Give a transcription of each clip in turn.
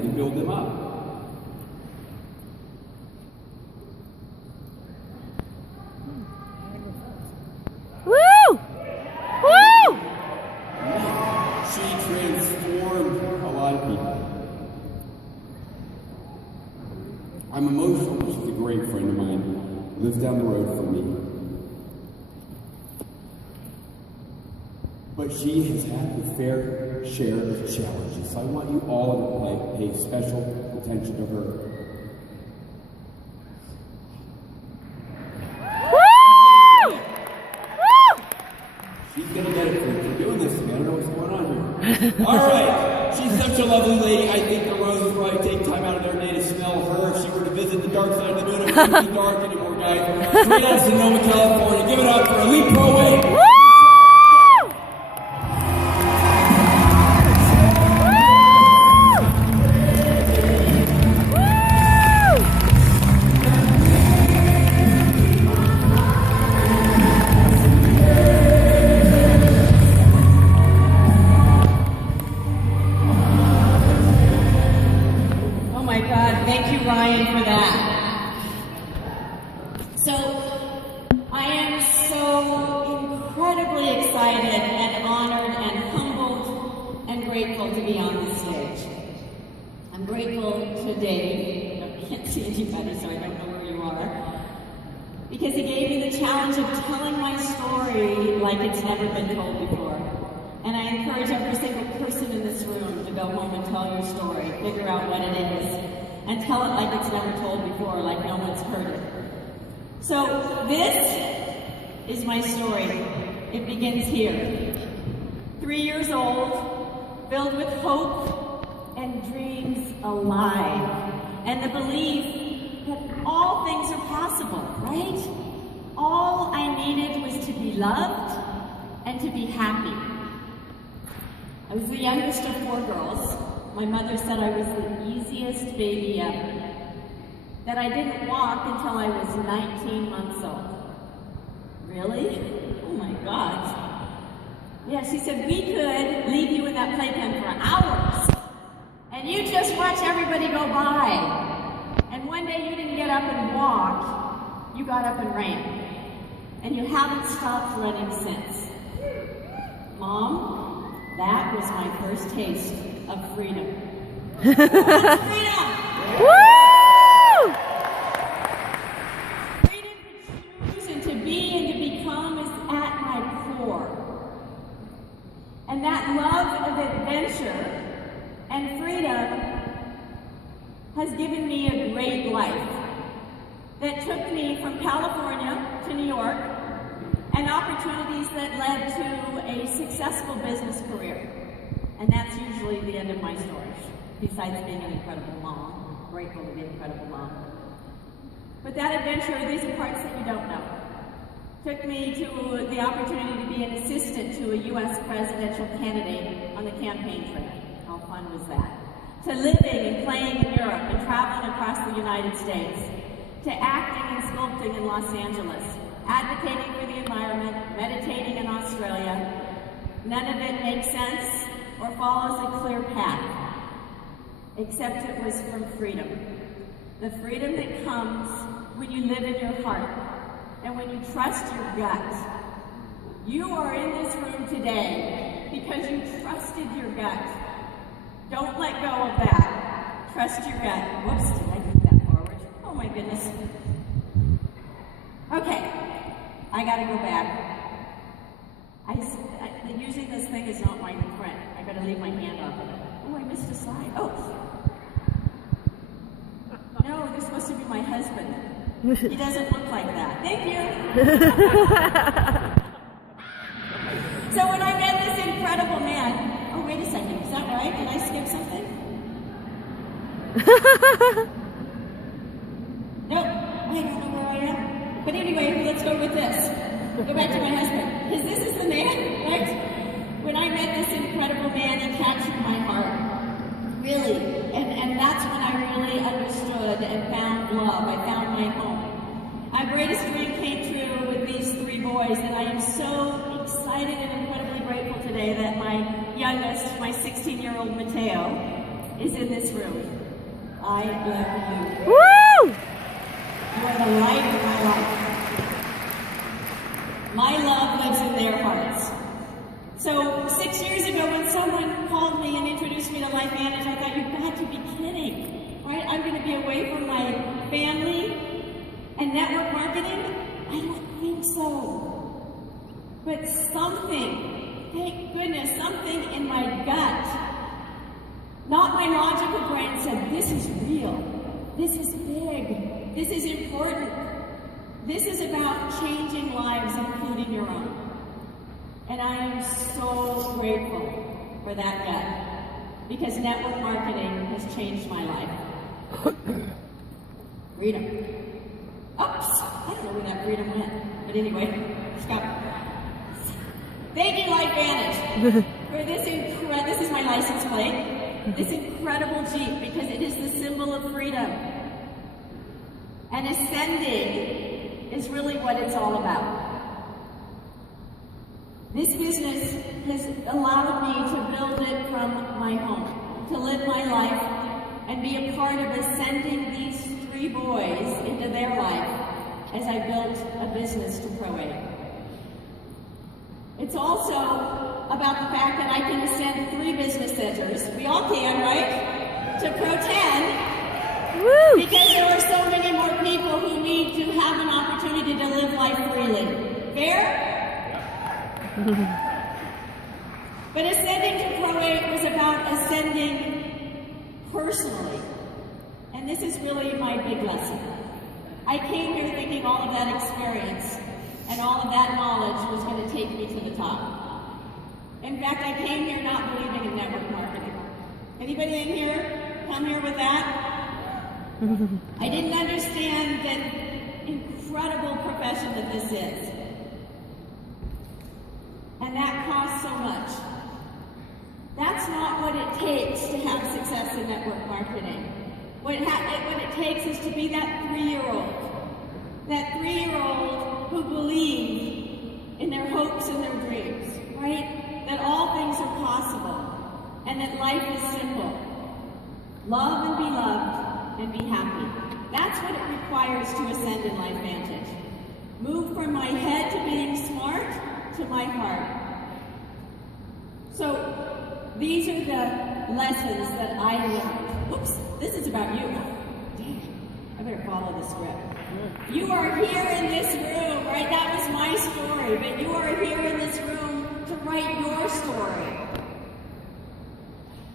and build them up. Woo! Woo! She transformed a lot of people. I'm emotional. She's a great friend of mine. Lives down the road from me. But she has had her fair share of challenges. So I want you all to pay special attention to her. Woo! Woo! She's gonna get it for doing this to me. I don't know what's going on here. All right. She's such a lovely lady. I think the roses probably take time out of their day to smell her. If she were to visit the dark side of the moon, it wouldn't be dark anymore, guys. Straight out of Sonoma, California. Give it up for Elite Pro Weight. Because he gave me the challenge of telling my story like it's never been told before. And I encourage every single person in this room to go home and tell your story, figure out what it is, and tell it like it's never told before, like no one's heard it. So this is my story. It begins here. 3 years old, filled with hope and dreams alive, and the belief that all things are possible, right? All I needed was to be loved and to be happy. I was the youngest of 4 girls. My mother said I was the easiest baby ever. That I didn't walk until I was 19 months old. Really? Oh my God. Yeah, she said, we could leave you in that playpen for hours, and you just watch everybody go by. And one day you didn't get up and walk, you got up and ran. And you haven't stopped running since. Mom, that was my first taste of freedom. Freedom! Woo! Freedom to choose and to be and to become is at my core. And that love of adventure and freedom has given me a great life that took me from California to New York, and opportunities that led to a successful business career. And that's usually the end of my story, besides being an incredible mom. I'm grateful to be an incredible mom. But that adventure, these are parts that you don't know. Took me to the opportunity to be an assistant to a U.S. presidential candidate on the campaign trail. How fun was that? To living and playing in Europe and traveling across the United States, to acting and sculpting in Los Angeles, advocating for the environment, meditating in Australia. None of it makes sense or follows a clear path, except it was from freedom. The freedom that comes when you live in your heart and when you trust your gut. You are in this room today because you trusted your gut. Don't let go of that. Trust your gut. Whoops, did I move that forward? Oh my goodness. Okay, I gotta go back. Usually this thing is not my friend. I gotta leave my hand off of it. Oh, I missed a slide. Oh. No, this supposed to be my husband. He doesn't look like that. Thank you. So when I met this incredible man, oh, wait a second, is that right? Did I skip something? Nope, I don't know where I am. But anyway, let's go with this. Go back to my husband. Because this is the man, right? When I met this incredible man, he captured my heart. Really. And that's when I really understood and found love. I found my home. My greatest dream came true with these 3 boys, and I am so excited and incredibly grateful today that my youngest, my 16-year-old Mateo, is in this room. I love you. Woo! You are the light of my life. My love lives in their hearts. So 6 years ago when someone called me and introduced me to LifeVantage, I thought, you've got to be kidding, right? I'm going to be away from my family and network marketing? I don't think so. But something, thank goodness, something in my gut, not my logical brain, said, this is real. This is big. This is important. This is about changing lives, including your own. And I am so grateful for that gut, because network marketing has changed my life. Freedom. Oops, I don't know where that freedom went. But anyway, stop. Thank you, LifeVantage, for this is my license plate, this incredible Jeep, because it is the symbol of freedom. And ascending is really what it's all about. This business has allowed me to build it from my home, to live my life and be a part of ascending these 3 boys into their life as I built a business to Pro 8. It's also about the fact that I can ascend 3 business centers. We all can, right? To Pro 10. Woo! Because there are so many more people who need to have an opportunity to live life freely. Fair? But ascending to Pro 8 was about ascending personally. And this is really my big lesson. I came here thinking all of that experience and all of that knowledge was going to take me to the top. In fact, I came here not believing in network marketing. Anybody in here come here with that? I didn't understand the incredible profession that this is. And that costs so much. That's not what it takes to have success in network marketing. What it takes is to be that 3-year-old. That 3-year-old who believes in their hopes and their dreams, right? That all things are possible and that life is simple. Love and be loved and be happy. That's what it requires to ascend in LifeVantage. Move from my head to being smart to my heart. So these are the lessons that I learned. Oops, this is about you. Dang, I better follow the script. You are here in this room, right? That was my story, but you are here in this room to write your story.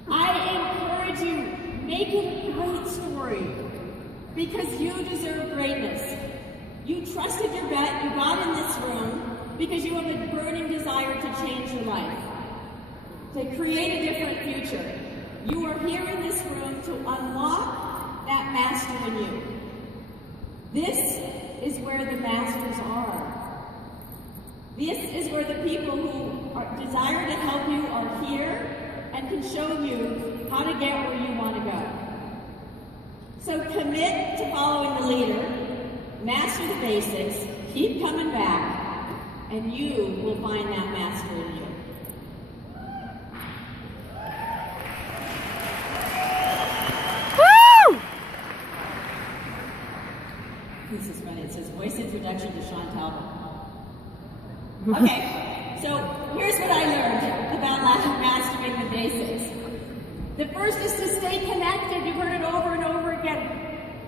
I encourage you, make it a great story, because you deserve greatness. You trusted your gut, you got in this room, because you have a burning desire to change your life, to create a different future. You are here in this room to unlock that master in you. This is where the masters are. This is where the people who desire to help you are here and can show you how to get where you want to go. So commit to following the leader, master the basics, keep coming back, and you will find that master in you. This is funny. It says voice introduction to Sean Talbot. Okay, so here's what I learned about mastering the basics. The first is to stay connected. You've heard it over and over again.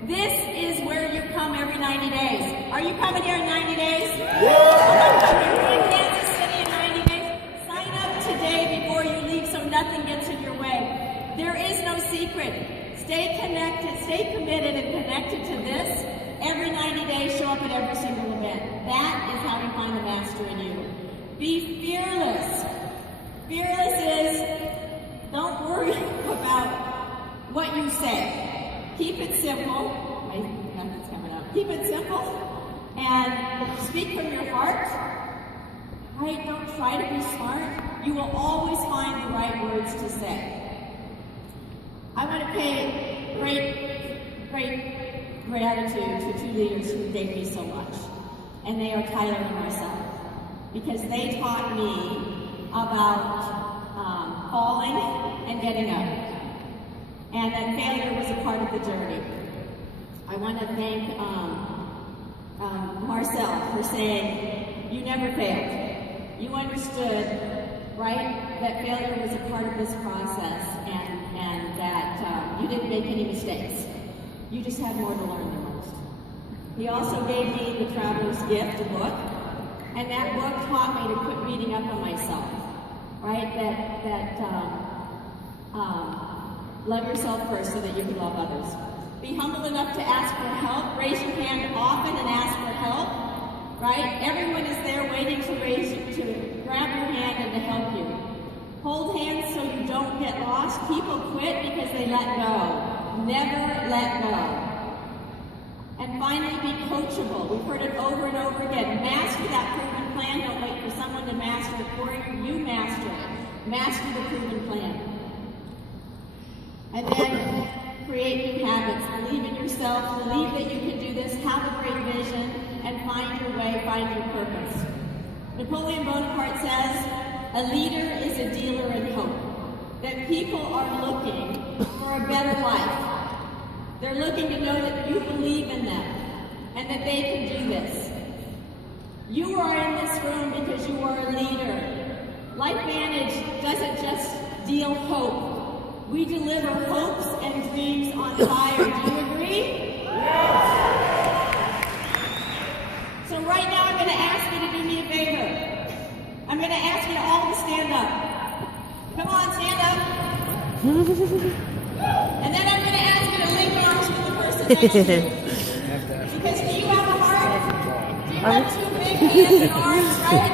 This is where you come every 90 days. Are you coming here in 90 days? Yeah. You're going to Kansas City in 90 days? Sign up today before you leave so nothing gets in your way. There is no secret. Stay connected, stay committed and connected to this. Every 90 days, show up at every single event. That is how you find the master in you. Be fearless. Fearless is, don't worry about what you say. Keep it simple. Nothing's coming up. Keep it simple and speak from your heart. Right? Don't try to be smart. You will always find the right words to say. I want to pay great gratitude to 2 leaders who gave me so much, and they are Tyler and myself, because they taught me about falling and getting up. and that failure was a part of the journey. I want to thank Marcel for saying, you never failed. You understood, right, that failure was a part of this process, and that you didn't make any mistakes. You just had more to learn than most. He also gave me the Traveler's Gift, a book, and that book taught me to quit beating up on myself, right? Love yourself first so that you can love others. Be humble enough to ask for help. Raise your hand often and ask for help, right? Everyone is there waiting to grab your hand and to help you. Hold hands so you don't get lost. People quit because they let go. Never let go. And finally, be coachable. We've heard it over and over again. Master that proven plan. Don't wait for someone to master it for you. You master it. Master the proven plan. And then create new habits. Believe in yourself. Believe that you can do this. Have a great vision. And find your way. Find your purpose. Napoleon Bonaparte says, a leader is a dealer in hope. That people are looking for a better life. They're looking to know that you believe in them and that they can do this. You are in this room because you are a leader. LifeVantage doesn't just deal hope. We deliver hopes and dreams on fire. Do you agree? So right now I'm going to ask you to do me a favor. I'm going to ask you all to stand up. Come on, stand up. And then I'm going to ask you to link arms with the person next to you. Because do you have a heart? Do you have two big hands and arms, right?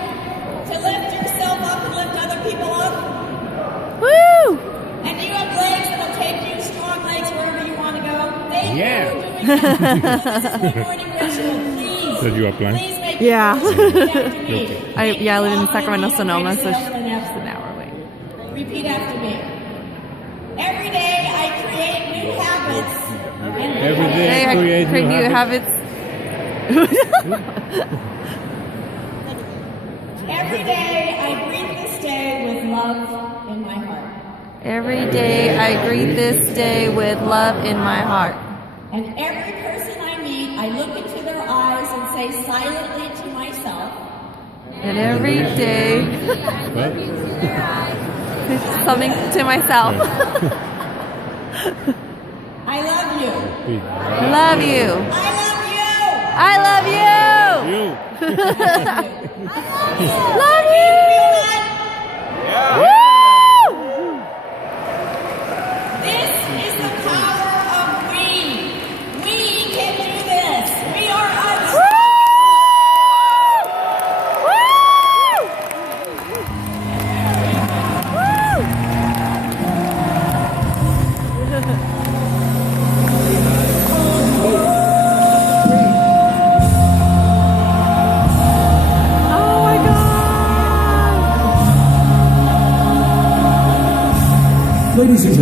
To lift yourself up and lift other people up? Woo! And do you have legs that'll take you, strong legs, wherever you want to go? Thank you for doing that. So this is my morning ritual. Please. Did you apply? Please make Yeah. it after me. I live in Sacramento, Often Sonoma, so leave it's a just trace an hour away. Repeat after me. Every day I create new habits. Every day I create new habits. Every day I greet this day with love in my heart. Every day I greet this day with love in my heart. And every person I meet, I look into their eyes and say silently to myself. And every day, something to myself. I love you. Love you. I love you. I love you. You. Love you. Feel that? Woo! This is the power of we. We can do this. We are Ladies and gentlemen.